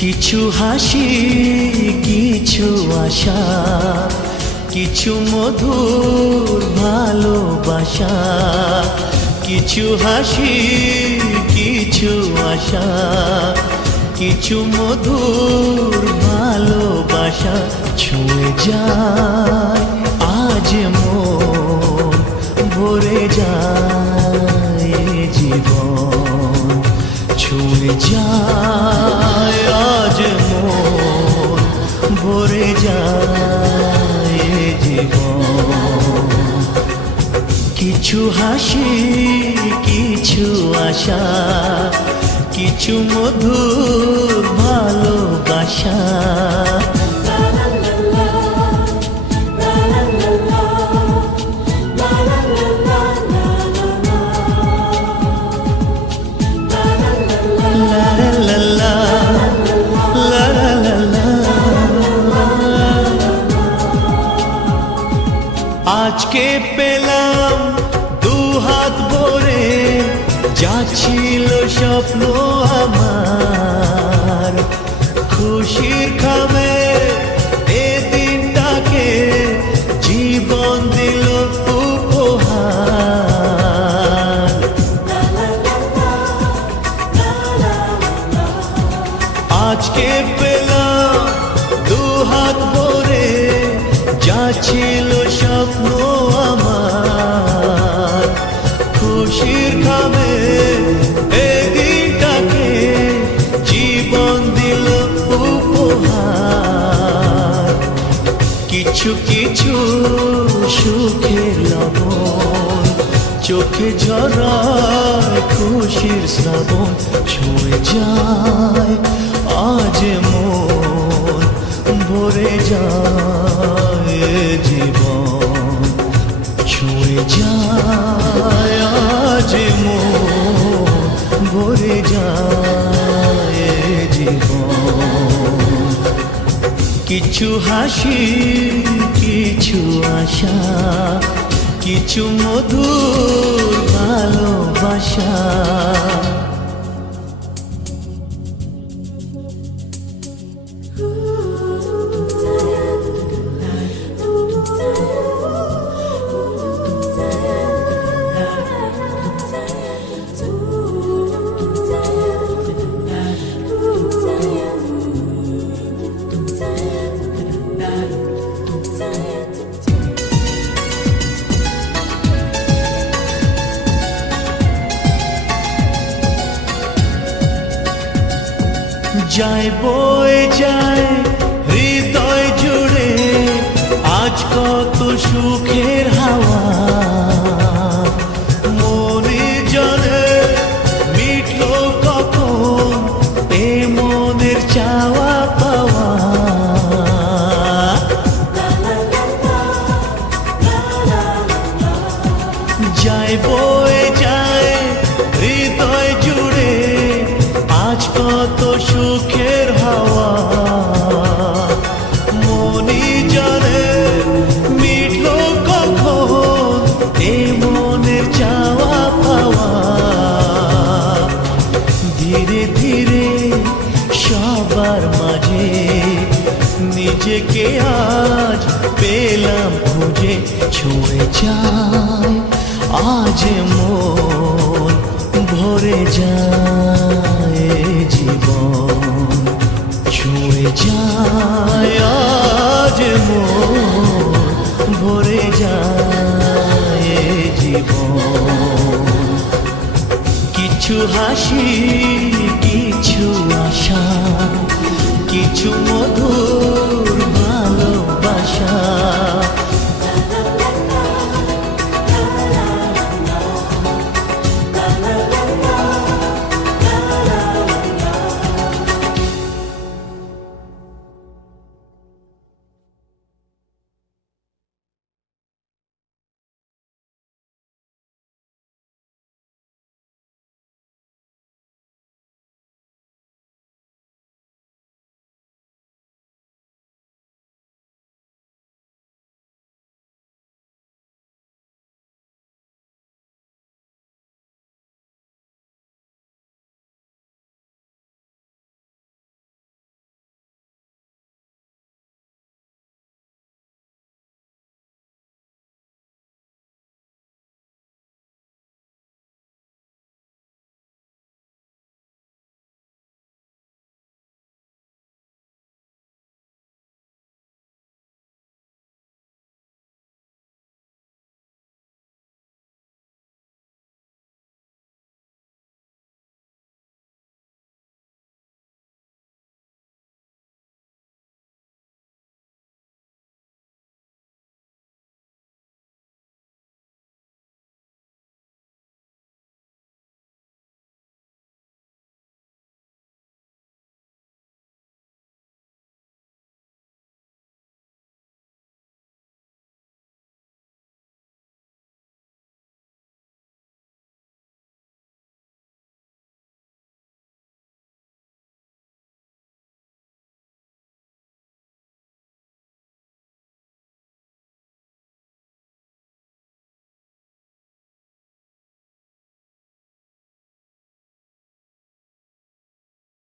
কিছু হাসি, কিছু আশা, কিছু মধুর ভালোবাসা। কিছু হাসি, কিছু আশা, কিছু মধুর ভালোবাসা। ছুঁয়ে যায় আজ মন, ভরে যায় জীবন। ছুঁয়ে যায় আজ মন, ভরে যায় জীবন। কিছু হাসি, কিছু আশা, কিছু মধুর ভালোবাসা। আজকে পেলাম দু হাত ভরে, যা ছিল স্বপ্ন আমার। খুশির খামে এ দিনটাকে জীবন দিল উপহার। আজকে পেলাম দু হাত ভরে, যা ছিল স্বপ্ন আমার। খুশির খামে এই দিনটাকে জীবন দিল উপহার। কিছু কিছু সুখের লবণ, চোখে ঝরায় খুশির শ্রাবণ। ছুঁয়ে যায় আজ মন, ভরে যায় জীবন। ছুঁয়ে যায় আজ মন, ভরে যায় জীবন। কিছু হাসি, কিছু আশা, কিছু মধুর ভালোবাসা। যায় বয়ে যায় হৃদয় জুড়ে আজ কত সুখের হাওয়া। মনে জানে মিটলো কখন এ মনের চাওয়া পাওয়া। যায় বয়ে যায় হৃদয় জুড়ে আজ কত সুখের হাওয়া। মনি জানে মিটলো কখন এ মনের চাওয়া পাওয়া। ধীরে ধীরে সবার মাঝে নিজেকে আজ পেলাম খুঁজে। ছুঁয়ে যায় আজ মন, ভরে যায় জীবন। ছুঁয়ে যায় আজ মন, ভরে যায় জীবন। কিছু হাসি, কিছু আশা, কিছু মধুর